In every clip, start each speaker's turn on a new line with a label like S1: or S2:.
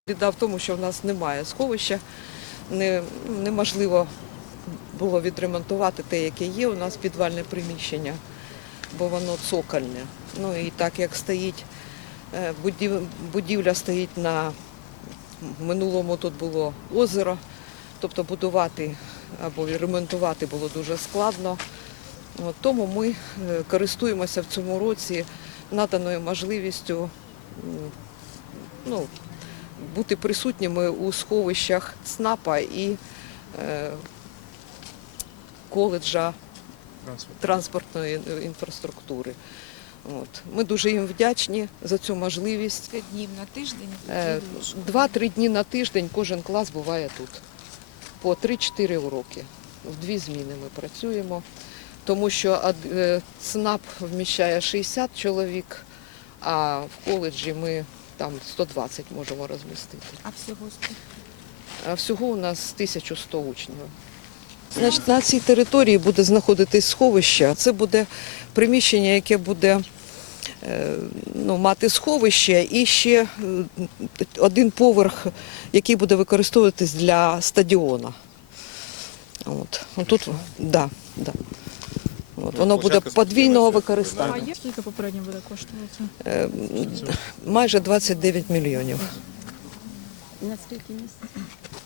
S1: Біда в тому, що в нас немає сховища, неможливо було відремонтувати те, яке є. У нас підвальне приміщення, бо воно цокольне. Ну і так як стоїть, будівля стоїть в минулому тут було озеро, тобто будувати або ремонтувати було дуже складно. Тому ми користуємося в цьому році наданою можливістю бути присутніми у сховищах ЦНАПа і коледжа транспортної інфраструктури. Ми дуже їм вдячні за цю можливість.
S2: 5 днів на тиждень?
S1: 2-3 дні на тиждень кожен клас буває тут. По 3-4 уроки. В 2 зміни ми працюємо, тому що ЦНАП вміщає 60 чоловік, а в коледжі ми там 120 можемо розмістити.
S2: А всього скільки?
S1: А всього у нас 1100 учнів. Значить, на цій території буде знаходитись сховище. Це буде приміщення, яке буде мати сховище і ще один поверх, який буде використовуватись для стадіону. Воно буде подвійного використання.
S2: А скільки попередньо буде коштувати?
S1: Майже 29 мільйонів.
S2: На скільки місяців?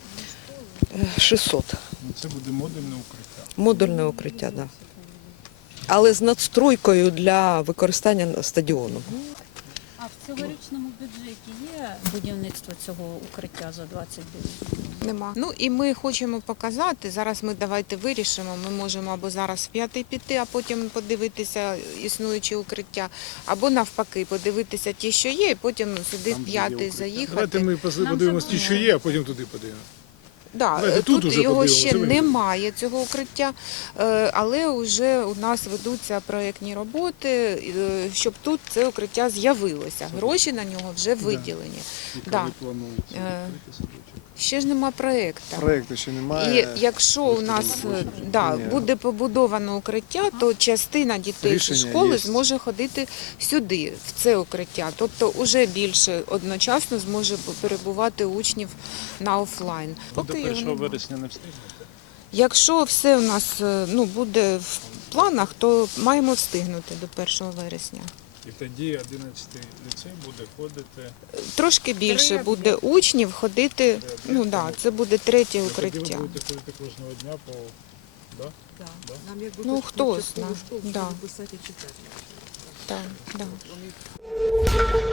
S1: 600.
S3: Це буде модульне укриття.
S1: Модульне укриття, так. Да. Але з надстройкою для використання стадіону.
S4: А в цьогорічному бюджеті є будівництво цього укриття за 29?
S2: Нема. Ну і ми хочемо показати, зараз ми давайте вирішимо, ми можемо або зараз в 5-й піти, а потім подивитися існуючі укриття, або навпаки подивитися ті, що є, і потім сюди в 5-й заїхати.
S3: Давайте ми подивимося ті, що є, а потім туди подивимося.
S2: Да,
S3: Давайте тут уже
S2: його ще
S3: подивимося.
S2: немає, цього укриття, але вже у нас ведуться проєктні роботи, щоб тут це укриття з'явилося. Гроші на нього вже виділені. Да. Ще ж нема проєкту.
S5: Проєкту ще немає.
S2: І якщо у нас буде побудовано укриття, то частина дітей зі
S5: Рішення
S2: школи
S5: є.
S2: зможе ходити сюди, в це укриття. Тобто вже більше одночасно зможе перебувати учнів на офлайн.
S3: До
S2: Поки його
S3: 1
S2: немає.
S3: вересня не встигнете?
S2: Якщо все у нас буде в планах, то маємо встигнути до 1 вересня.
S3: І тоді 11-й ліцей буде ходити.
S2: Трошки більше буде учнів ходити, це буде 3-є
S3: Тоді
S2: укриття.
S3: ви будете ходити кожного дня по... Да?
S1: Нам
S2: Хто знає. Да. Так, да.